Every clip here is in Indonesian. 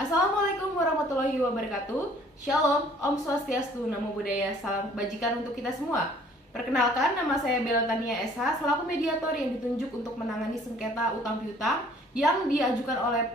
Assalamualaikum warahmatullahi wabarakatuh. Shalom, Om Swastiastu, Namo Buddhaya, salam kebajikan untuk kita semua. Perkenalkan, nama saya Bella Tania SH, selaku mediator yang ditunjuk untuk menangani sengketa utang piutang yang diajukan oleh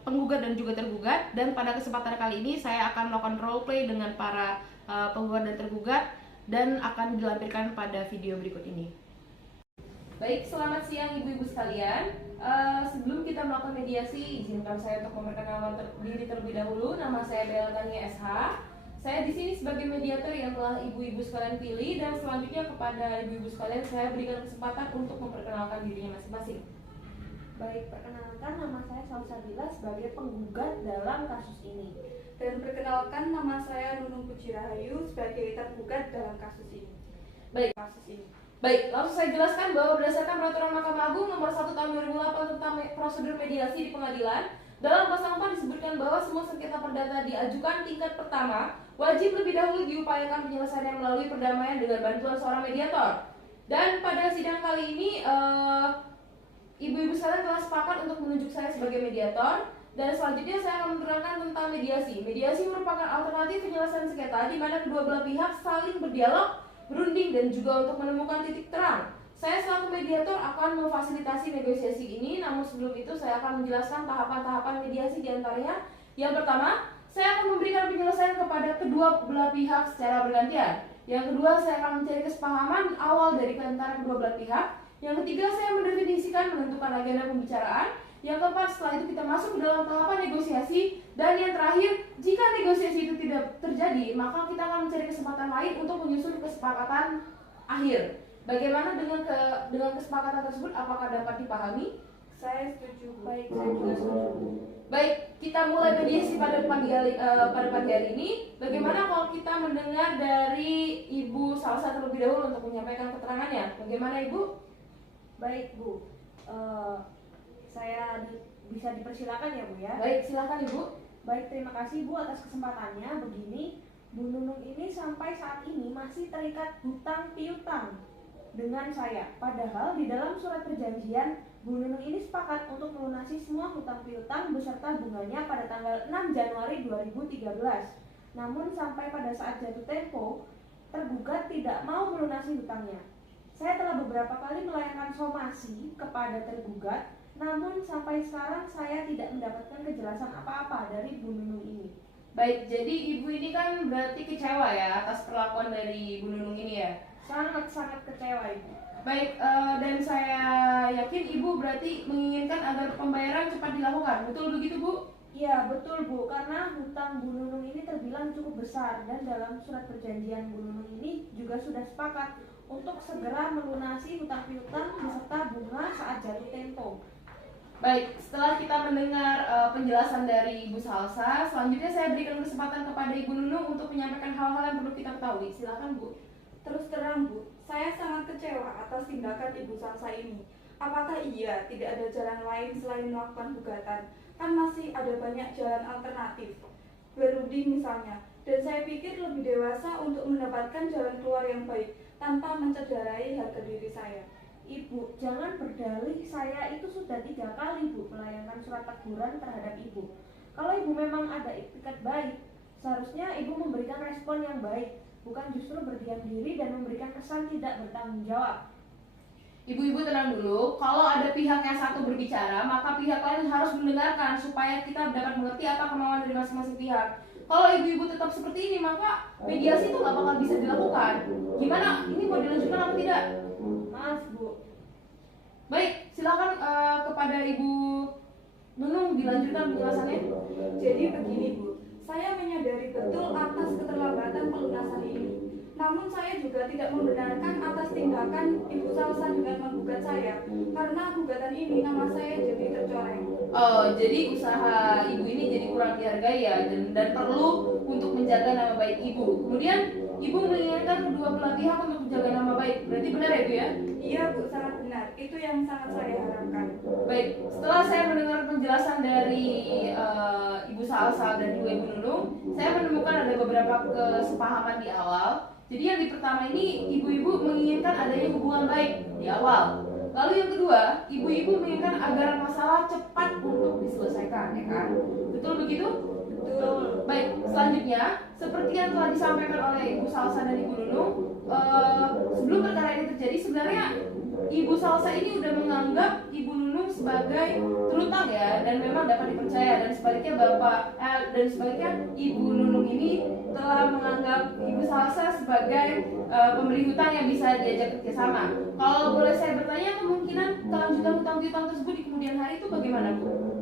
penggugat dan juga tergugat. Dan pada kesempatan kali ini saya akan melakukan role play dengan para penggugat dan tergugat dan akan dilampirkan pada video berikut ini. Baik, selamat siang ibu-ibu sekalian. Sebelum kita melakukan mediasi, izinkan saya untuk memperkenalkan diri terlebih dahulu. Nama saya Bella Tania SH. Saya di sini sebagai mediator yang telah ibu-ibu sekalian pilih, dan selanjutnya kepada ibu-ibu sekalian saya berikan kesempatan untuk memperkenalkan dirinya masing-masing. Baik, perkenalkan nama saya Salsabila sebagai penggugat dalam kasus ini. Dan perkenalkan, nama saya Nunung Puji Rahayu sebagai tergugat dalam kasus ini. Baik, langsung saya jelaskan bahwa berdasarkan Peraturan Mahkamah Agung Nomor 1 Tahun 2008 tentang prosedur mediasi di pengadilan, dalam pasal 4 disebutkan bahwa semua sengketa perdata diajukan tingkat pertama wajib lebih dahulu diupayakan penyelesaiannya melalui perdamaian dengan bantuan seorang mediator. Dan pada sidang kali ini, ibu-ibu sekalian telah sepakat untuk menunjuk saya sebagai mediator. Dan selanjutnya saya akan menerangkan tentang mediasi. Mediasi merupakan alternatif penyelesaian sengketa di mana kedua belah pihak saling berdialog, berunding, dan juga untuk menemukan titik terang. Saya selaku mediator akan memfasilitasi negosiasi ini, namun sebelum itu saya akan menjelaskan tahapan-tahapan mediasi diantaranya. Yang pertama, saya akan memberikan penyelesaian kepada kedua belah pihak secara bergantian. Yang kedua, saya akan mencari kesepahaman awal dari antara kedua belah pihak. Yang ketiga, saya mendefinisikan menentukan agenda pembicaraan. Yang keempat, setelah itu kita masuk ke dalam tahapan negosiasi. Dan yang terakhir, jika negosiasi itu tidak terjadi, maka kita akan mencari kesempatan lain untuk menyusun kesepakatan akhir. Bagaimana dengan kesepakatan tersebut? Apakah dapat dipahami? Saya setuju. Baik, saya juga setuju. Baik, kita mulai mediasi pada pagi hari ini. Bagaimana kalau kita mendengar dari Ibu Salsa terlebih dahulu untuk menyampaikan keterangannya? Bagaimana Ibu? Baik, Bu. Saya bisa dipersilakan ya, Bu ya? Baik, silakan Ibu. Baik, terima kasih Bu atas kesempatannya. Begini, Bu Nunung ini sampai saat ini masih terikat hutang piutang dengan saya. Padahal di dalam surat perjanjian, Bu Nunung ini sepakat untuk melunasi semua hutang piutang beserta bunganya pada tanggal 6 Januari 2013. Namun sampai pada saat jatuh tempo, tergugat tidak mau melunasi hutangnya. Saya telah beberapa kali melayangkan somasi kepada tergugat, namun sampai sekarang saya tidak mendapatkan kejelasan apa-apa dari Bu Nunung ini. Baik, jadi Ibu ini kan berarti kecewa ya atas perlakuan dari Bu Nunung ini ya? Sangat-sangat kecewa, Ibu. Baik, dan saya yakin Ibu berarti menginginkan agar pembayaran cepat dilakukan. Betul begitu Bu? Iya, betul Bu, karena hutang Bu Nunung ini terbilang cukup besar, dan dalam surat perjanjian Bu Nunung ini juga sudah sepakat untuk segera melunasi hutang piutang beserta bunga saat jatuh tempo. Baik, setelah kita mendengar penjelasan dari Ibu Salsa, selanjutnya saya berikan kesempatan kepada Ibu Nunung untuk menyampaikan hal-hal yang perlu kita ketahui. Silakan Bu. Terus terang, Bu, saya sangat kecewa atas tindakan Ibu Salsa ini. Apakah iya tidak ada jalan lain selain melakukan gugatan? Kan masih ada banyak jalan alternatif, berunding misalnya. Dan saya pikir lebih dewasa untuk mendapatkan jalan keluar yang baik tanpa mencederai harga diri saya. Ibu, jangan berdalih, saya itu sudah 3 kali Bu melayangkan surat teguran terhadap Ibu. Kalau Ibu memang ada itikat baik, seharusnya Ibu memberikan respon yang baik, bukan justru berdiam diri dan memberikan kesan tidak bertanggung jawab. Ibu-ibu tenang dulu, kalau ada pihak yang satu berbicara, maka pihak lain harus mendengarkan supaya kita dapat mengerti apa kemauan dari masing-masing pihak. Kalau ibu-ibu tetap seperti ini, maka mediasi itu nggak bakal bisa dilakukan. Gimana? Ini mau dilanjutkan apa tidak? Maaf Bu. Baik, silakan kepada Ibu Nunung dilanjutkan penjelasannya. Jadi begini Bu, saya menyadari betul atas keterlambatan pelunasan ini. Namun saya juga tidak membenarkan atas tindakan Ibu Salsa dengan menggugat saya, karena gugatan ini nama saya jadi tercoreng. Oh, jadi usaha Ibu ini jadi kurang dihargai ya, dan perlu untuk menjaga nama baik Ibu. Kemudian Ibu menginginkan kedua belah pihak untuk menjaga nama baik. Berarti benar ya Bu ya? Iya Bu, sangat benar. Itu yang sangat saya harapkan. Baik, setelah saya mendengar penjelasan dari Ibu Salsa dan juga Ibu Nunung, saya menemukan ada beberapa kesepahaman di awal. Jadi yang di pertama ini, ibu-ibu menginginkan adanya hubungan baik di awal. Lalu yang kedua, ibu-ibu menginginkan agar masalah cepat untuk diselesaikan, ya kan? Betul begitu? selanjutnya, seperti yang telah disampaikan oleh Ibu Salsa dan Ibu Nunung, sebelum perkara ini terjadi, sebenarnya Ibu Salsa ini udah menganggap Ibu Nunung sebagai terutang ya, dan memang dapat dipercaya, dan sebaliknya Ibu Nunung ini telah menganggap Ibu Salsa sebagai pemberi hutang yang bisa diajak kerjasama. Kalau boleh saya bertanya, kemungkinan kelanjutan hutang piutang tersebut di kemudian hari itu bagaimana, Bu?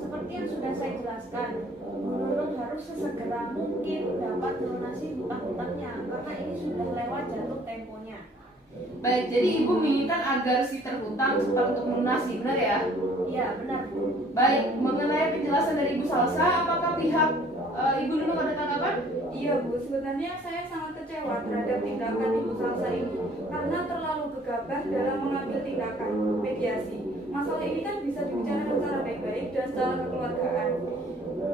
Seperti yang sudah saya jelaskan, Bu Nunung harus sesegera mungkin dapat melunasi hutang-hutangnya karena ini sudah lewat jatuh temponya. Baik, jadi Ibu menginginkan agar si terhutang cepat untuk melunasi, benar ya? Iya, benar, Bu. Baik, mengenai penjelasan dari Ibu Salsa, apakah pihak Ibu Nunung ada tanggapan? Iya Bu, sebenarnya saya sangat kecewa terhadap tindakan Ibu Salsa ini karena terlalu gegabah dalam mengambil tindakan mediasi. Masalah ini kan bisa dibicarakan secara baik-baik dan secara kekeluargaan.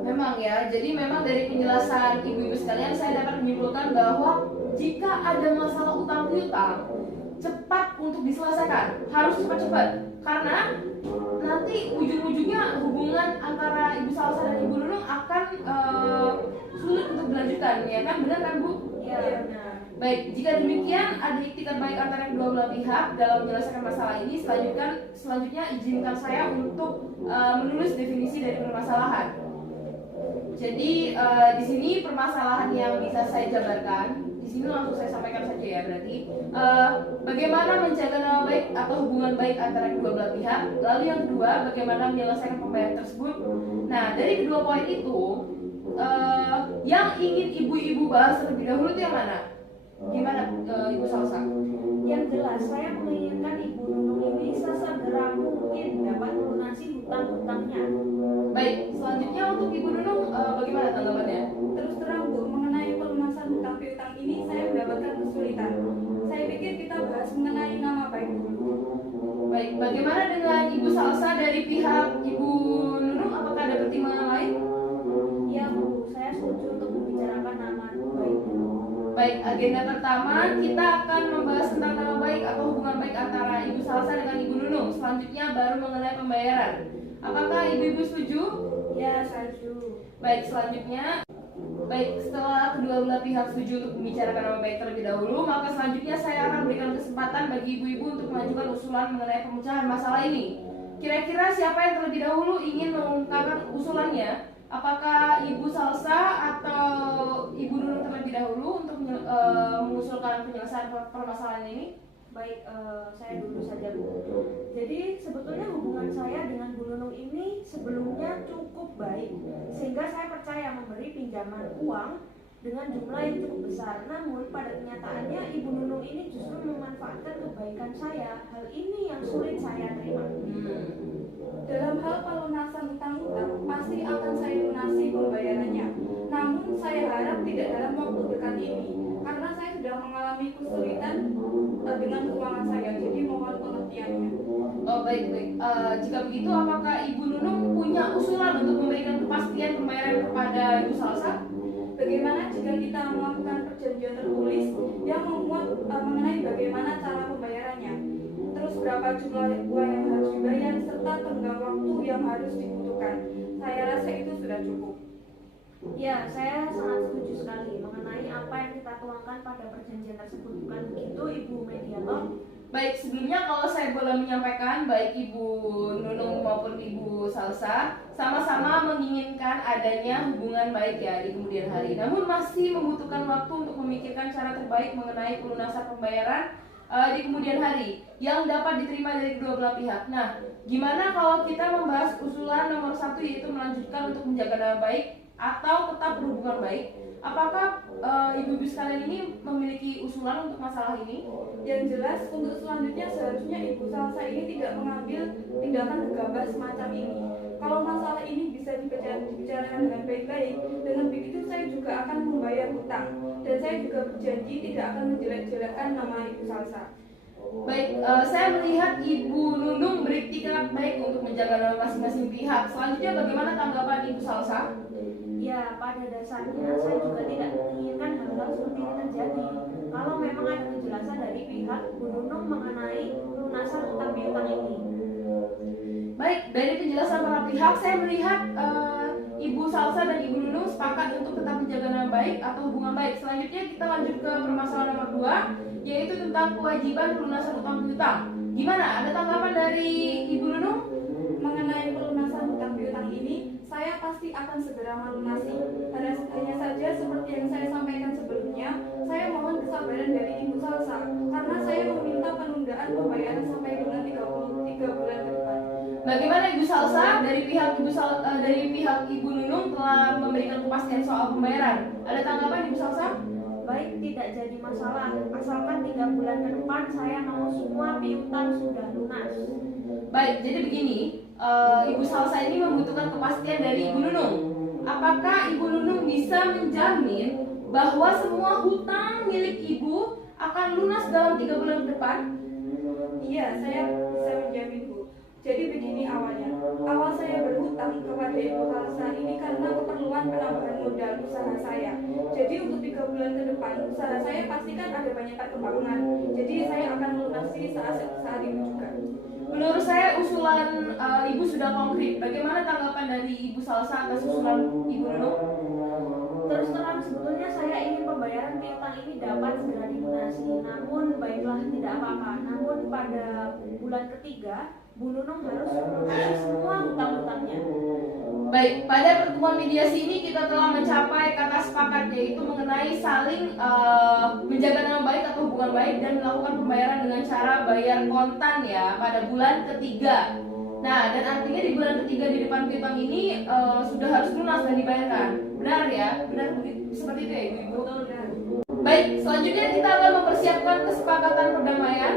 Memang ya, jadi memang dari penjelasan ibu-ibu sekalian saya dapat menyimpulkan bahwa jika ada masalah utang piutang, cepat untuk diselesaikan, harus cepat-cepat, karena nanti ujung-ujungnya hubungan antara Ibu Salsa dan Ibu Nunung akan sulit untuk dilanjutkan, ya kan? Benar kan, Bu? Iya, benar. Baik, jika demikian ada ikhtiar baik antara kedua belah pihak dalam menyelesaikan masalah ini. Selanjutnya izinkan saya untuk menulis definisi dari permasalahan. Jadi di sini permasalahan yang bisa saya jabarkan, di sini langsung saya sampaikan saja ya, berarti bagaimana menjaga nama baik atau hubungan baik antara kedua belah pihak. Lalu yang kedua, bagaimana menyelesaikan pembayaran tersebut. Nah, dari kedua poin itu yang ingin ibu-ibu bahas terlebih dahulu itu yang mana? Gimana Ibu Salsa? Yang jelas, saya menginginkan Ibu Nunung ini sesegera mungkin dapat melunasi hutang-hutangnya. Baik, selanjutnya untuk Ibu Nunung bagaimana tanggapannya? Terus terang Bu, mengenai pelunasan hutang piutang ini saya mendapatkan kesulitan. Saya pikir kita bahas mengenai nama baik dulu. Baik, bagaimana dengan Ibu Salsa dari pihak Ibu Nunung? Apakah ada pertimbangan lain? Ya Bu, saya setuju untuk membicarakan nama baik dulu. Baik, agenda pertama kita akan membahas tentang nama baik atau hubungan baik antara Ibu Salsa dengan Ibu Nunung. Selanjutnya baru mengenai pembayaran. Apakah ibu-ibu setuju? Ya, saya setuju. Baik, selanjutnya setelah kedua belah pihak setuju untuk membicarakan nama baik terlebih dahulu, maka selanjutnya saya akan berikan kesempatan bagi ibu-ibu untuk mengajukan usulan mengenai pemecahan masalah ini. Kira-kira siapa yang terlebih dahulu ingin mengungkapkan usulannya? Apakah Ibu Salsa atau Ibu Nunung terlebih dahulu untuk mengusulkan penyelesaian permasalahan ini? Baik, saya dulu saja Bu. Jadi sebetulnya hubungan saya dengan Bu Nunung ini sebelumnya cukup baik, sehingga saya percaya memberi pinjaman uang dengan jumlah yang cukup besar. Namun pada kenyataannya Ibu Nunung ini justru memanfaatkan kebaikan saya. Hal ini yang sulit saya terima. Dalam hal pelunasan hutang-hutang, pasti akan saya lunasi pembayarannya. Namun saya harap tidak dalam waktu dekat ini, karena saya sudah mengalami kesulitan dengan keuangan saya. Jadi mohon pengertiannya. Oh baik. Jika begitu, apakah Ibu Nunung punya usulan untuk memberikan kepastian pembayaran kepada Ibu Salsa? Bagaimana jika kita melakukan perjanjian tertulis yang memuat mengenai bagaimana cara pembayarannya, terus berapa jumlah uang yang harus dibayar, serta tenggang waktu yang harus dibutuhkan. Saya rasa itu sudah cukup. Ya, saya sangat setuju sekali mengenai apa yang kita tuangkan pada perjanjian tersebut. Bukan begitu Ibu Mediator? Baik, sebelumnya kalau saya boleh menyampaikan, baik Ibu Nunung maupun Ibu Salsa sama-sama menginginkan adanya hubungan baik ya di kemudian hari. Namun masih membutuhkan waktu untuk memikirkan cara terbaik mengenai pelunasan pembayaran di kemudian hari yang dapat diterima dari kedua belah pihak. Nah, gimana kalau kita membahas usulan nomor 1, yaitu melanjutkan untuk menjaga nama baik atau tetap berhubungan baik? Apakah ibu-ibu sekalian ini memiliki usulan untuk masalah ini? Yang jelas, untuk selanjutnya seharusnya Ibu Salsa ini tidak mengambil tindakan gegabah semacam ini. Kalau masalah ini bisa dibicarakan dengan baik-baik, dengan begitu saya juga akan membayar hutang. Dan saya juga berjanji tidak akan menjelek-jelekkan nama Ibu Salsa. Baik, saya melihat Ibu Nunung beriktikad baik untuk menjaga nama masing-masing pihak. Selanjutnya bagaimana tanggapan Ibu Salsa? Ya, pada dasarnya saya juga tidak menginginkan hal-hal seperti ini terjadi. Kalau memang ada kejelasan dari pihak Bu Nunung mengenai pelunasan hutang piutang ini. Baik, dari penjelasan para pihak saya melihat Ibu Salsa dan Ibu Nunung sepakat untuk tetap menjaga nama baik atau hubungan baik. Selanjutnya kita lanjut ke permasalahan nomor 2, yaitu tentang kewajiban pelunasan utang piutang. Gimana? Ada tanggapan dari Ibu Nunung? Mengenai pelunasan hutang piutang ini, saya pasti akan segera melunasi. Hanya saja seperti yang saya sampaikan sebelumnya, saya mohon kesabaran dari Ibu Salsa karena saya meminta penundaan pembayaran sampai dengan 33 bulan ke depan. Bagaimana Ibu Salsa? Dari pihak Ibu Nunung telah memberikan kepastian soal pembayaran. Ada tanggapan Ibu Salsa? Baik, tidak jadi masalah. Asalkan 3 bulan ke depan saya mau semua piutang sudah lunas. Baik, jadi begini, Ibu Salsa ini membutuhkan kepastian dari Ibu Nunung. Apakah Ibu Nunung bisa menjamin bahwa semua hutang milik Ibu akan lunas dalam 3 bulan ke depan? Iya, saya bisa menjamin, Bu. Jadi begini awalnya. Awal saya berhutang kepada Ibu Salsa ini karena keperluan penambahan modal usaha saya. Jadi untuk 3 bulan ke depan, usaha saya pastikan ada banyak perkembangan. Jadi saya akan melunasi saat ini juga. Menurut saya usulan Ibu sudah konkret. Bagaimana tanggapan dari Ibu Salsa atas usulan Ibu Nunung? Terus terang sebetulnya saya ingin pembayaran piutang ini dapat segera dilunasi. Namun baiklah, tidak apa-apa. Namun pada bulan ketiga, Bu Nunung harus melunasi semua hutang-hutangnya. Baik, pada pertemuan mediasi ini kita telah mencapai kata sepakat, yaitu mengenai saling menjaga nama baik atau hubungan baik dan melakukan pembayaran dengan cara bayar kontan ya pada bulan ketiga. Nah, dan artinya di bulan ketiga di depan piutang ini sudah harus lunas dan dibayarkan. Benar ya? Benar seperti itu ya Ibu-ibu? Baik, selanjutnya kita akan mempersiapkan kesepakatan perdamaian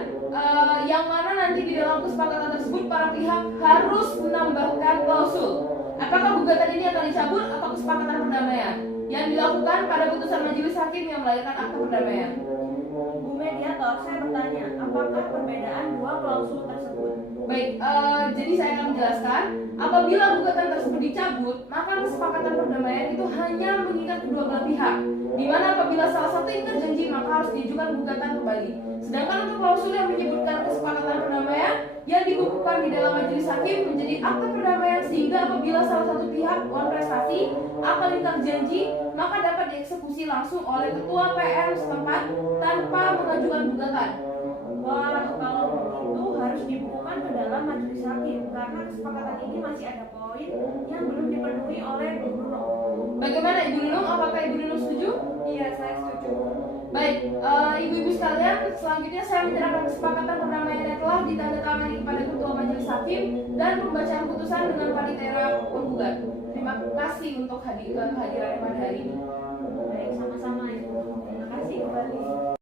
yang mana nanti di dalam kesepakatan tersebut para pihak harus menambahkan klausul. Apakah gugatan ini akan dicabut atau kesepakatan perdamaian yang dilakukan pada putusan majelis hakim yang melahirkan akta perdamaian? Bu Mediator, saya bertanya, apakah perbedaan dua klausul tersebut? Baik, jadi saya akan menjelaskan. Apabila gugatan tersebut dicabut, maka kesepakatan perdamaian itu hanya mengikat kedua belah pihak. Di mana apabila salah satu yang terjanji, maka harus diajukan gugatan kembali. Sedangkan untuk klausul yang menyebutkan kesepakatan perdamaian yang dikukuhkan di dalam majelis hakim menjadi akta perdamaian, sehingga apabila salah satu pihak melakukan prestasi akan ingkar janji, maka dapat dieksekusi langsung oleh ketua PM setempat tanpa mengajukan gugatan. Wah, kalau begitu harus dibukukan ke dalam majelis hakim karena kesepakatan ini masih ada poin yang belum dipenuhi oleh Bu Nunung. Bagaimana Ibu Nunung? Apakah Ibu Nunung setuju? Iya, saya setuju. Baik, ibu-ibu sekalian, selanjutnya saya menyerahkan kesepakatan perdamaian yang telah ditandatangani kepada ketua majelis hakim dan pembacaan putusan dengan panitera penggugat. Terima kasih untuk kehadiran pada hari ini. Baik, sama-sama Ibu. Terima kasih kembali.